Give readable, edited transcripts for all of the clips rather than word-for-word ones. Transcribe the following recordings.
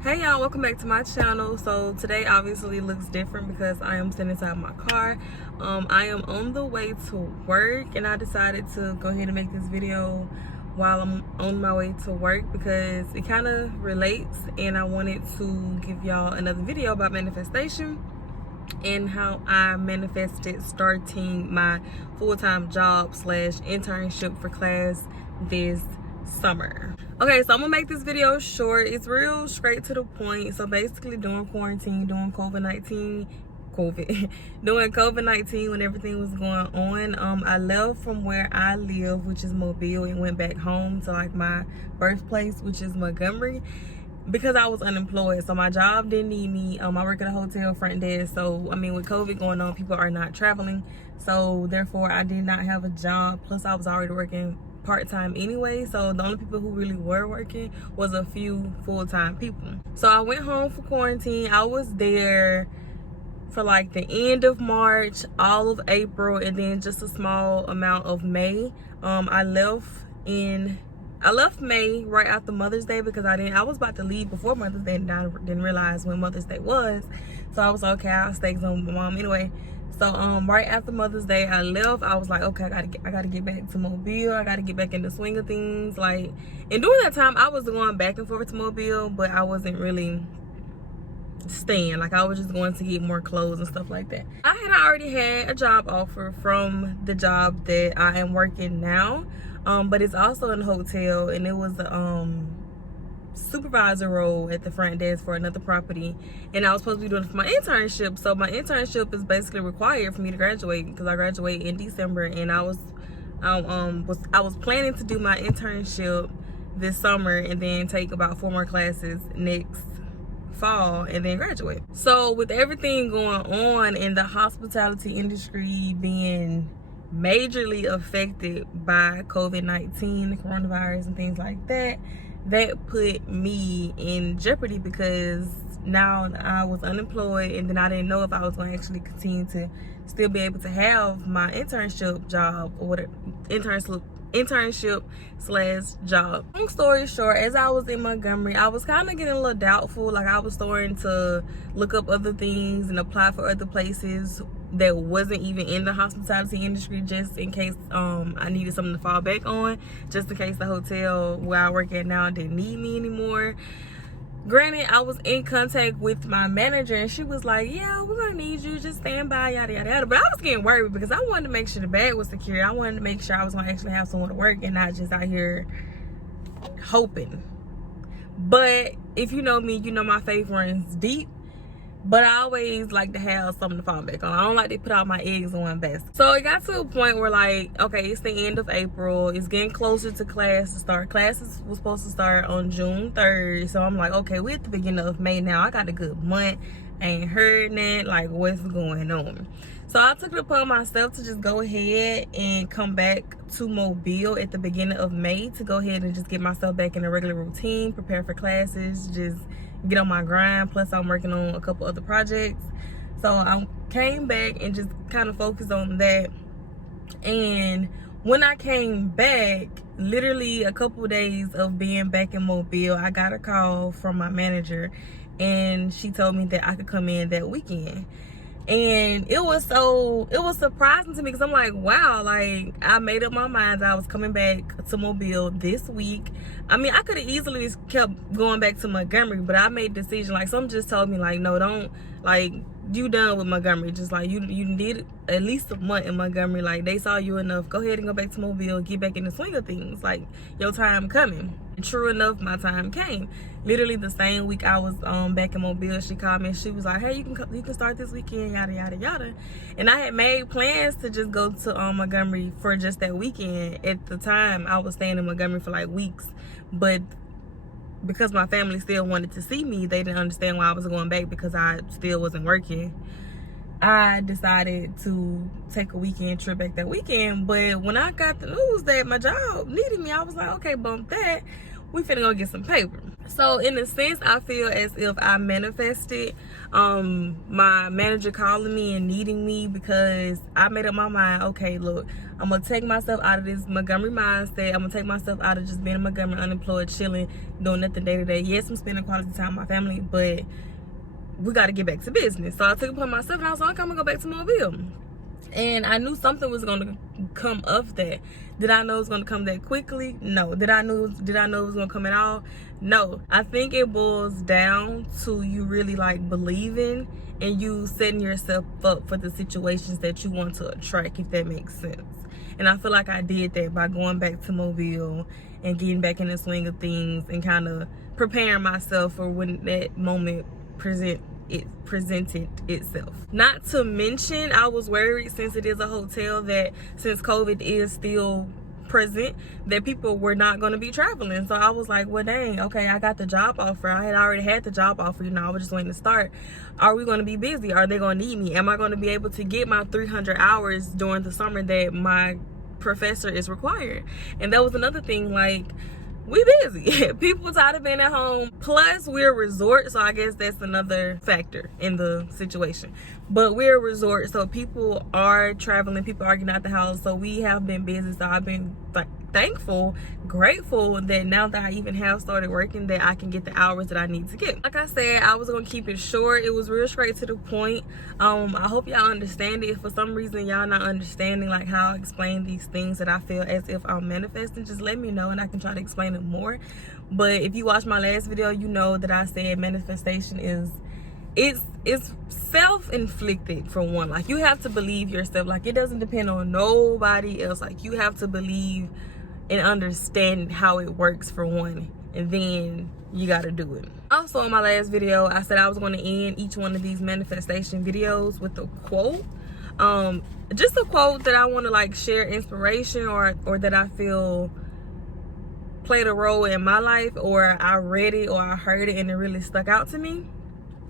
Hey y'all, welcome back to my channel. So today obviously looks different because I am sitting inside my car. I am on the way to work and I decided to go ahead and make this video while I'm on my way to work because it kind of relates, and I wanted to give y'all another video about manifestation and how I manifested starting my full-time job slash internship for class this summer. Okay, so I'm gonna make this video short. It's real straight to the point. So basically during quarantine, during COVID-19 when everything was going on, I left from where I live, which is Mobile, and went back home to like my birthplace, which is Montgomery, because I was unemployed. So my job didn't need me. I work at a hotel front desk, so I mean with COVID going on, people are not traveling, so therefore I did not have a job. Plus I was already working part-time anyway, so the only people who really were working was a few full-time people. So I went home for quarantine. I was there for like the end of March, all of April, and then just a small amount of May. I left May right after Mother's Day because I was about to leave before Mother's Day, and I didn't realize when Mother's Day was. So I was like, okay, I'll stay home with my mom anyway. So right after Mother's Day, I left. I was like, okay, I gotta get back to Mobile. I gotta get back in the swing of things. Like, and during that time, I was going back and forth to Mobile, but I wasn't really staying. Like, I was just going to get more clothes and stuff like that. I had already had a job offer from the job that I am working now, but it's also in a hotel, and it was a supervisor role at the front desk for another property, and I was supposed to be doing it for my internship. So my internship is basically required for me to graduate because I graduate in December, and I was planning to do my internship this summer and then take about 4 more classes next fall and then graduate. So with everything going on in the hospitality industry being majorly affected by COVID-19, coronavirus and things like that, that put me in jeopardy because now I was unemployed, and then I didn't know if I was going to actually continue to still be able to have my internship job or whatever, internship slash job. Long story short, as I was in Montgomery, I was kind of getting a little doubtful. Like, I was starting to look up other things and apply for other places that wasn't even in the hospitality industry, just in case I needed something to fall back on, just in case the hotel where I work at now didn't need me anymore. Granted, I was in contact with my manager, and she was like, yeah, we're gonna need you, just stand by, yada yada yada. But I was getting worried because I wanted to make sure the bag was secure. I wanted to make sure I was gonna actually have someone to work and not just out here hoping. But if you know me, you know my faith runs deep, but I always like to have something to fall back on. I don't like to put all my eggs in one basket. So it got to a point where, like, okay, it's the end of April. It's getting closer to class to start. Classes was supposed to start on June 3rd. So I'm like, okay, we're at the beginning of May now. I got a good month. I ain't heard that. Like, what's going on? So I took it upon myself to just go ahead and come back to Mobile at the beginning of May to go ahead and just get myself back in a regular routine, prepare for classes, just get on my grind. Plus I'm working on a couple other projects, so I came back and just kind of focused on that. And when I came back, literally a couple of days of being back in Mobile, I got a call from my manager, and she told me that I could come in that weekend. And it was surprising to me because I'm like, wow, like, I made up my mind that I was coming back to Mobile this week. I mean, I could have easily just kept going back to Montgomery, but I made a decision. Like, some just told me, like, no, don't, like, you done with Montgomery. Just like, you did at least a month in Montgomery. Like, they saw you enough. Go ahead and go back to Mobile, get back in the swing of things. Like, your time coming. And true enough, my time came. Literally the same week I was back in Mobile, she called me and she was like, hey, you can start this weekend, yada yada yada. And I had made plans to just go to Montgomery for just that weekend. At the time, I was staying in Montgomery for like weeks, but because my family still wanted to see me, they didn't understand why I was going back because I still wasn't working. I decided to take a weekend trip back that weekend. But when I got the news that my job needed me, I was like, okay, bump that. we finna go get some paper. So in a sense, I feel as if I manifested my manager calling me and needing me, because I made up my mind, okay, look, I'm gonna take myself out of this Montgomery mindset. I'm gonna take myself out of just being in Montgomery, unemployed, chilling, doing nothing day to day. Yes, I'm spending quality time with my family, but we got to get back to business. So I took it upon myself and I was like, okay, I'm gonna go back to Mobile. And I knew something was gonna come of that. Did I know it was gonna come that quickly? No. Did I know it was gonna come at all? No. I think it boils down to you really like believing and you setting yourself up for the situations that you want to attract, if that makes sense. And I feel like I did that by going back to Mobile and getting back in the swing of things and kind of preparing myself for when that moment presented itself. Not to mention, I was worried, since it is a hotel, that since COVID is still present, that people were not going to be traveling. So I was like, well, dang, okay, I got the job offer. I had already had the job offer, you know, I was just waiting to start. Are we going to be busy? Are they going to need me? Am I going to be able to get my 300 hours during the summer that my professor is required? And that was another thing, like, we busy. People tired of being at home. Plus, we're a resort, so I guess that's another factor in the situation. But we're a resort, so people are traveling, people are getting out the house, so we have been busy. So I've been like thankful, grateful that now that I even have started working, that I can get the hours that I need to get. Like I said, I was gonna keep it short. It was real straight to the point. I hope y'all understand it. If for some reason y'all not understanding like how I explain these things that I feel as if I'm manifesting, just let me know and I can try to explain it more. But if you watched my last video, you know that I said manifestation is it's self-inflicted, for one. Like, you have to believe yourself. Like, it doesn't depend on nobody else. Like, you have to believe and understand how it works, for one, and then you got to do it. Also, in my last video, I said I was going to end each one of these manifestation videos with a quote. Just a quote that I want to like share inspiration, or that I feel played a role in my life, or I read it or I heard it and it really stuck out to me.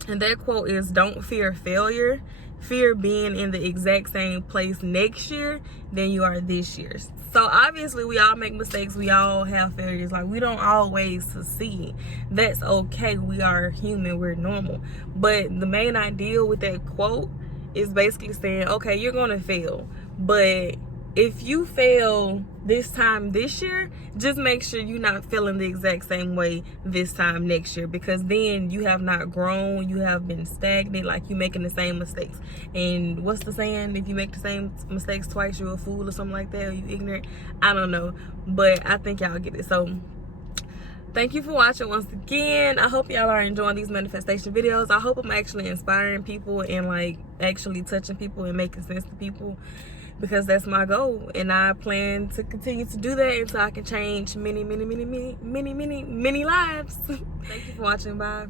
And that quote is, don't fear failure, fear being in the exact same place next year than you are this year. So obviously we all make mistakes, we all have failures, like we don't always succeed. That's okay, we are human, we're normal. But the main idea with that quote is basically saying, okay, you're gonna fail, but if you fail this time this year, just make sure you're not feeling the exact same way this time next year, because then you have not grown, you have been stagnant, like you're making the same mistakes. And what's the saying? If you make the same mistakes twice, you're a fool, or something like that, or you ignorant. I don't know, but I think y'all get it. So thank you for watching once again. I hope y'all are enjoying these manifestation videos. I hope I'm actually inspiring people and like actually touching people and making sense to people, because that's my goal, and I plan to continue to do that until I can change many lives. Thank you for watching. Bye.